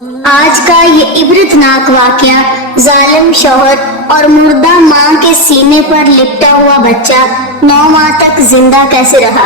آج کا یہ عبرتناک واقعہ ظالم شوہر اور مردہ ماں کے سینے پر لپٹا ہوا بچہ 9 ماہ تک زندہ کیسے رہا؟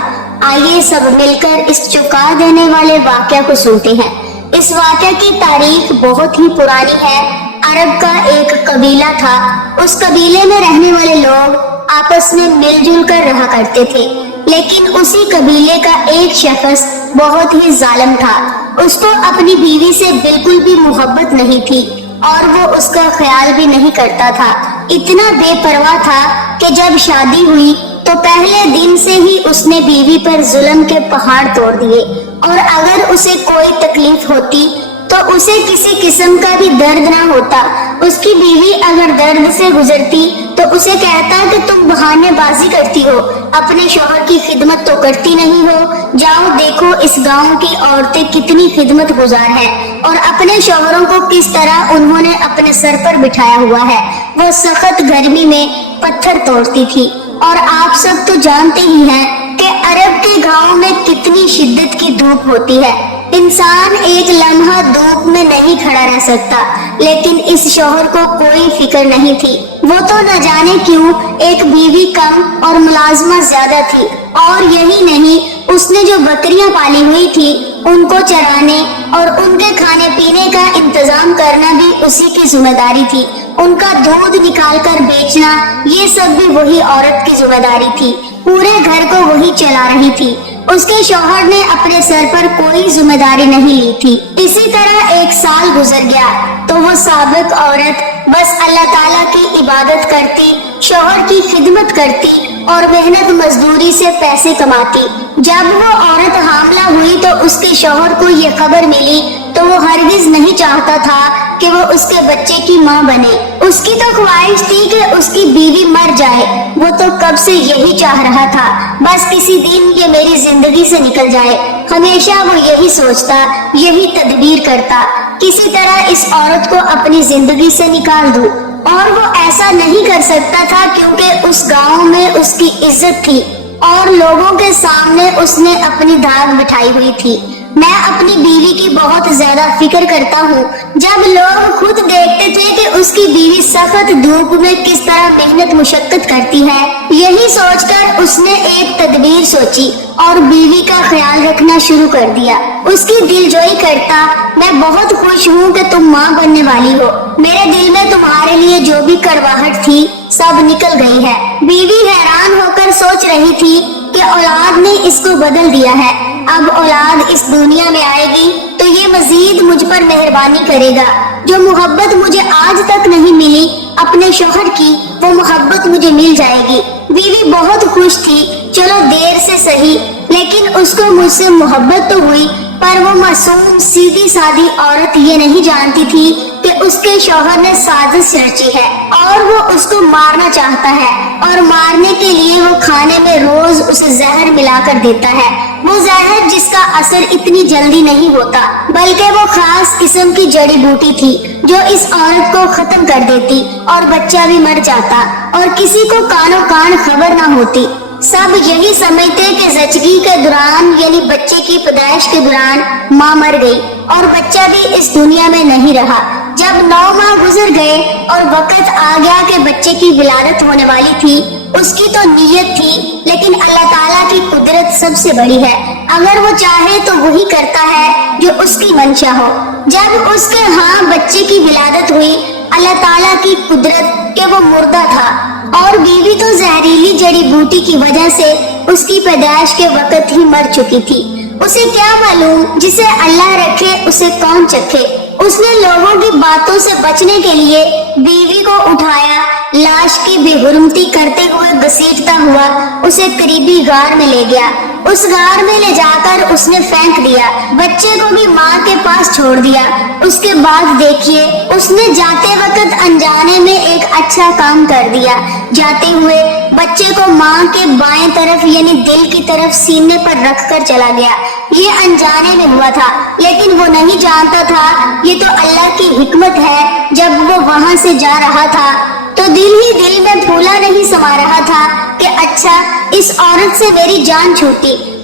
آئیے سب مل کر اس چونکا دینے والے واقعہ کو سنتے ہیں۔ اس واقعہ کی تاریخ بہت ہی پرانی ہے۔ عرب کا ایک قبیلہ تھا۔ اس قبیلے میں رہنے والے لوگ آپس میں مل جل کر رہا کرتے تھے، لیکن اسی قبیلے کا ایک شخص بہت ہی ظالم تھا۔ اس کو اپنی بیوی سے بالکل بھی محبت نہیں تھی اور وہ اس کا خیال بھی نہیں کرتا تھا۔ اتنا بے پرواہ تھا کہ جب شادی ہوئی تو پہلے دن سے ہی اس نے بیوی پر ظلم کے پہاڑ توڑ دیے، اور اگر اسے کوئی تکلیف ہوتی تو اسے کسی قسم کا بھی درد نہ ہوتا۔ اس کی بیوی اگر درد سے گزرتی تو اسے کہتا کہ تم بہانے بازی کرتی ہو، اپنے شوہر کی خدمت تو کرتی نہیں ہو۔ جاؤ دیکھو اس گاؤں کی عورتیں کتنی خدمت گزار ہیں، اور اپنے شوہروں کو کس طرح انہوں نے اپنے سر پر بٹھایا ہوا ہے۔ وہ سخت گرمی میں پتھر توڑتی تھی، اور آپ سب تو جانتے ہی ہیں کہ عرب کے گاؤں میں کتنی شدت کی دھوپ ہوتی ہے۔ انسان ایک لمحہ دھوپ میں نہیں کھڑا رہ سکتا، لیکن اس شوہر کو کوئی فکر نہیں تھی۔ وہ تو نہ جانے کیوں ایک بیوی کم اور ملازمہ زیادہ تھی، اور یہی نہیں، اس نے جو بکریاں پالی ہوئی تھی ان کو چرانے اور ان کے کھانے پینے کا انتظام کرنا بھی اسی کی ذمہ داری تھی۔ ان کا دودھ نکال کر بیچنا، یہ سب بھی وہی عورت کی ذمہ داری تھی۔ پورے گھر کو وہی چلا رہی تھی۔ اس کے شوہر نے اپنے سر پر کوئی ذمہ داری نہیں لی تھی۔ اسی طرح 1 سال گزر گیا تو وہ سابق عورت بس اللہ تعالیٰ کی عبادت کرتی، شوہر کی خدمت کرتی اور محنت مزدوری سے پیسے کماتی۔ جب وہ عورت حاملہ ہوئی تو اس کے شوہر کو یہ خبر ملی تو وہ ہرگز نہیں چاہتا تھا کہ وہ اس کے بچے کی ماں بنے۔ اس کی تو خواہش تھی کہ اس کی بیوی مر جائے۔ وہ تو کب سے یہی چاہ رہا تھا، بس کسی دن یہ میری زندگی سے نکل جائے۔ ہمیشہ وہ یہی سوچتا، یہی تدبیر کرتا، کسی طرح اس عورت کو اپنی زندگی سے نکال دوں۔ اور وہ ایسا نہیں کر سکتا تھا کیونکہ اس گاؤں میں اس کی عزت تھی اور لوگوں کے سامنے اس نے اپنی داغ بٹھائی ہوئی تھی۔ میں اپنی بیوی کی بہت زیادہ فکر کرتا ہوں۔ جب لوگ خود دیکھتے تھے کہ اس کی بیوی سخت دھوپ میں کس طرح محنت مشقت کرتی ہے، یہی سوچ کر اس نے ایک تدبیر سوچی اور بیوی کا خیال رکھنا شروع کر دیا۔ اس کی دلجوئی کرتا، میں بہت خوش ہوں کہ تم ماں بننے والی ہو۔ میرے دل میں تمہارے لیے جو بھی کڑواہٹ تھی سب نکل گئی ہے۔ بیوی حیران ہو کر سوچ رہی تھی کہ اولاد نے اس کو بدل دیا ہے۔ اب اولاد اس دنیا میں آئے گی تو یہ مزید مجھ پر مہربانی کرے گا۔ جو محبت مجھے آج تک نہیں ملی اپنے شوہر کی، وہ محبت مجھے مل جائے گی۔ بیوی بہت خوش تھی، چلو دیر سے صحیح، لیکن اس کو مجھ سے محبت تو ہوئی، پر وہ معصوم سیدھی سادی عورت یہ نہیں جانتی تھی کہ اس کے شوہر نے سازش رچی ہے اور وہ اس کو مارنا چاہتا ہے، اور مارنے کے لیے وہ کھانے میں روز اسے زہر ملا کر دیتا ہے۔ وہ زہر جس کا اثر اتنی جلدی نہیں ہوتا، بلکہ وہ خاص قسم کی جڑی بوٹی تھی جو اس عورت کو ختم کر دیتی اور بچہ بھی مر جاتا اور کسی کو کانوں کان خبر نہ ہوتی۔ سب یہی سمجھتے کہ زچگی کے دوران یعنی بچے کی پیدائش کے دوران ماں مر گئی اور بچہ بھی اس دنیا میں نہیں رہا۔ جب 9 ماہ گزر گئے اور وقت آ گیا کہ بچے کی ولادت ہونے والی تھی، اس کی تو نیت تھی، لیکن اللہ تعالیٰ کی قدرت سب سے بڑی ہے۔ اگر وہ چاہے تو وہی کرتا ہے جو اس کی منشا ہو۔ جب اس کے ہاں بچے کی ولادت ہوئی، اللہ تعالیٰ کی قدرت کہ وہ مردہ تھا، اور بیوی تو زہریلی جڑی بوٹی کی وجہ سے اس کی پیدائش کے وقت ہی مر چکی تھی۔ اسے کیا معلوم، جسے اللہ رکھے اسے کون چکھے۔ اس نے لوگوں کی باتوں سے بچنے کے لیے بیوی کو اٹھایا، لاش کی بے حرمتی کرتے ہوئے گھسیٹتا ہوا اسے قریبی غار میں لے گیا۔ اس غار میں لے جا کر اس نے پھینک دیا، بچے کو بھی ماں کے پاس چھوڑ دیا۔ اس کے بعد دیکھیے، اس نے جاتے وقت انجانے میں ایک اچھا کام کر دیا۔ جاتے ہوئے بچے کو ماں کے بائیں طرف یعنی دل کی طرف سینے پر رکھ کر چلا گیا۔ یہ انجانے میں ہوا تھا، لیکن وہ نہیں جانتا تھا یہ تو اللہ کی حکمت ہے۔ جب وہ وہاں سے جا رہا تھا تو دل ہی دل میں پھولا نہیں سما رہا تھا کہ اچھا اس عورت سے میری جان چھوٹی،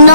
9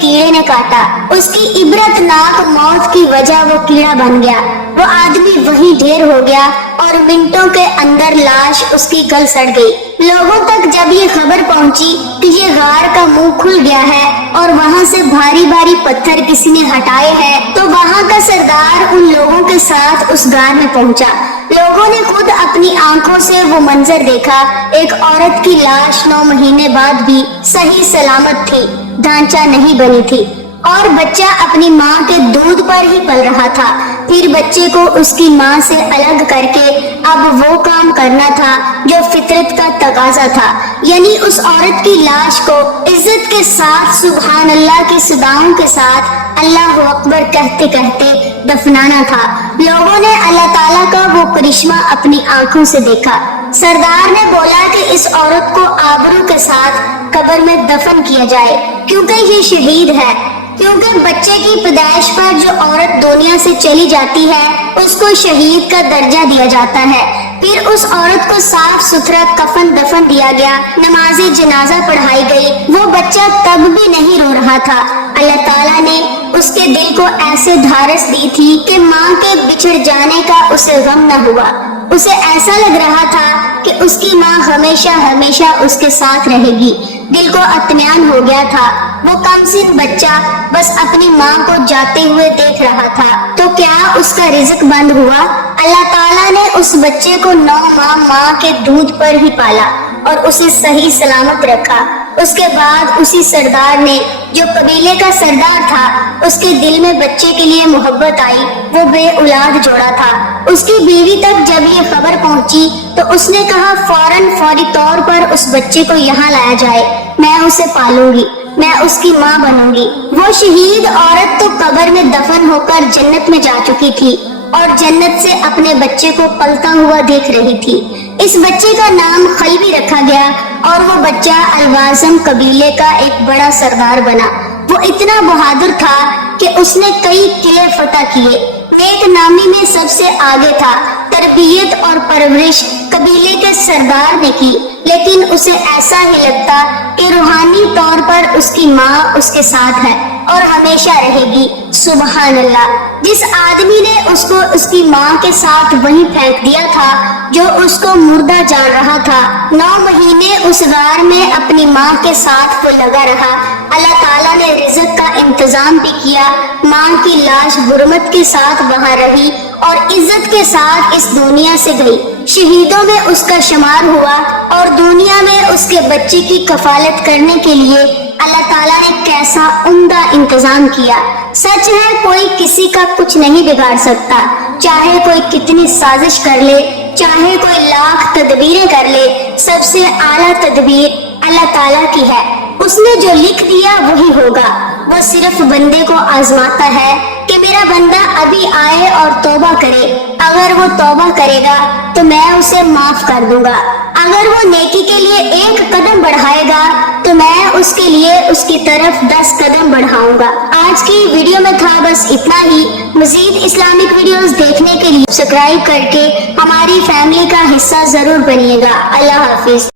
کیڑے نے کاٹا۔ اس کی عبرتناک موت کی وجہ وہ کیڑا بن گیا۔ وہ آدمی وہیں ڈھیر ہو گیا اور منٹوں کے اندر لاش اس کی گل سڑ گئی۔ لوگوں تک جب یہ خبر پہنچی کہ یہ غار کا منہ کھل گیا ہے اور وہاں سے بھاری بھاری پتھر کسی نے ہٹائے ہیں، تو وہاں کا سردار ان لوگوں کے ساتھ اس غار میں پہنچا۔ لوگوں نے خود اپنی آنکھوں سے وہ منظر دیکھا۔ ایک عورت کی لاش 9 مہینے بعد بھی صحیح سلامت تھی، ڈھانچہ نہیں بنی تھی، اور بچہ اپنی ماں کے دودھ پر ہی پل رہا تھا۔ پھر بچے کو اس کی ماں سے الگ کر کے اب وہ کام کرنا تھا جو فطرت کا تقاضا تھا، یعنی اس عورت کی لاش کو عزت کے ساتھ سبحان اللہ کی صداؤں کے ساتھ اللہ اکبر کہتے کہتے دفنانا تھا۔ لوگوں نے اللہ تعالیٰ کا وہ کرشمہ اپنی آنکھوں سے دیکھا۔ سردار نے بولا کہ اس عورت کو آبرو کے ساتھ قبر میں دفن کیا جائے، کیونکہ یہ شہید ہے۔ کیونکہ بچے کی پیدائش پر جو عورت دنیا سے چلی جاتی ہے اس کو شہید کا درجہ دیا جاتا ہے۔ پھر اس عورت کو صاف ستھرا کفن دفن دیا گیا، نماز جنازہ پڑھائی گئی۔ وہ بچہ تب بھی نہیں رو رہا تھا۔ اللہ تعالیٰ نے اس کے دل کو ایسے دھارس دی تھی کہ ماں کے بچھڑ جانے کا اسے غم نہ ہوا۔ اسے ایسا لگ رہا تھا کہ اس کی ماں ہمیشہ ہمیشہ اس کے ساتھ رہے گی۔ دل کو اطمینان ہو گیا تھا۔ وہ کم سن بچہ بس اپنی ماں کو جاتے ہوئے دیکھ رہا تھا۔ تو کیا اس کا رزق بند ہوا؟ اللہ تعالیٰ نے اس بچے کو 9 ماہ ماں کے دودھ پر ہی پالا اور اسے صحیح سلامت رکھا۔ اس کے بعد اسی سردار نے، جو قبیلے کا سردار تھا، اس کے دل میں بچے کے لیے محبت آئی۔ وہ بے اولاد جوڑا تھا۔ اس کی بیوی تک جب یہ خبر پہنچی تو اس نے کہا فوری طور پر اس بچے کو یہاں لایا جائے، میں اسے پالوں گی، میں اس کی ماں بنوں گی۔ وہ شہید عورت تو قبر میں دفن ہو کر جنت میں جا چکی تھی اور جنت سے اپنے بچے کو پلتا ہوا دیکھ رہی تھی۔ اس بچے کا نام خلوی رکھا گیا اور وہ بچہ الوازم قبیلے کا ایک بڑا سردار بنا۔ وہ اتنا بہادر تھا کہ اس نے کئی قلعے فتح کیے، نیک نامی میں سب سے آگے تھا۔ تربیت اور پرورش قبیلے کے سردار نے کی، لیکن اسے ایسا ہی لگتا کہ روحانی طور پر اس کی ماں اس کے ساتھ ہے اور ہمیشہ رہے گی۔ سبحان اللہ! جس آدمی نے اس کو اس کی ماں کے ساتھ وہیں پھینک دیا تھا جو اس کو مردہ جان رہا تھا، 9 مہینے اس غار میں اپنی ماں کے ساتھ وہ لگا رہا۔ اللہ تعالیٰ نے رزق کا انتظام بھی کیا۔ ماں کی لاش حرمت کے ساتھ وہاں رہی اور عزت کے ساتھ اس دنیا سے گئی۔ شہیدوں میں اس کا شمار ہوا اور دنیا میں اس کے بچے کی کفالت کرنے کے لیے اللہ تعالیٰ نے کیسا عمدہ انتظام کیا۔ سچ ہے، کوئی کسی کا کچھ نہیں بگاڑ سکتا، چاہے کوئی کتنی سازش کر لے، چاہے کوئی لاکھ تدبیریں کر لے، سب سے اعلیٰ تدبیر اللہ تعالیٰ کی ہے۔ اس نے جو لکھ دیا وہی ہوگا۔ وہ صرف بندے کو آزماتا ہے کہ میرا بندہ ابھی آئے اور توبہ کرے۔ اگر وہ توبہ کرے گا تو میں اسے معاف کر دوں گا۔ اگر وہ نیکی کے لیے 1 قدم بڑھائے گا تو میں اس کے لیے اس کی طرف 10 قدم بڑھاؤں گا۔ آج کی ویڈیو میں تھا بس اتنا ہی۔ مزید اسلامک ویڈیوز دیکھنے کے لیے سبسکرائب کر کے ہماری فیملی کا حصہ ضرور بنیے گا۔ اللہ حافظ۔